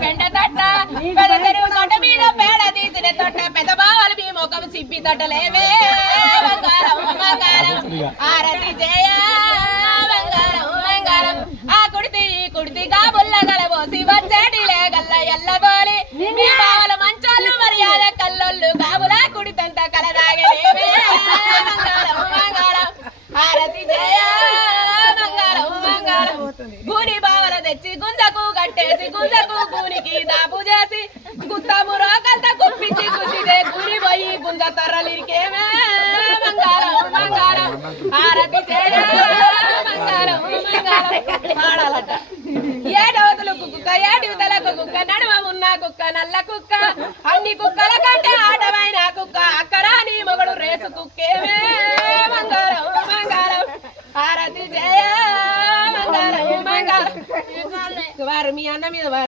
పెండ తట్ట పెద్ద చెరువు తొట్ట మీద పేడ తీసిన తొట్ట పెద్ద బావలు మీ ముఖం సిప్పి తొట్టలేవే బంగారం బంగారం ఆరతి జయ. బంగారం బంగారం. ఆ కుడితి ఈ కుడితి కాబుల్ల గలబోసి వచ్చేటిలే గల్ల ఎల్లబోలి మీ బావల మంచోళ్ళు మర్యాద కల్లోళ్ళు కాబులా కుడితంత కలదాగలేవే బంగారం బంగారం ఆరతి జయ. బంగారం బంగారం. గుంజకు దాపు చేసి గుత్తము రోకల్త కుప్పించి గుద్దితే గురి పోయి గుంజ తర్రలిరికేమే బంగారం బంగారం. ఆరతి జయ బంగారం ఆడాలట. ఏడవతులు కుక్క ఏడుతలకు కుక్క నడుమ ఉన్న కుక్క నల్ల కుక్క. అన్ని కుక్కల కంటే ఆటమైన కుక్క అక్కరాని మొగడు రేసు కుక్కేమే బంగారం బంగారం. ఆరతి జయ బంగారం బంగారం. వారు మీ అన్న మీద వారు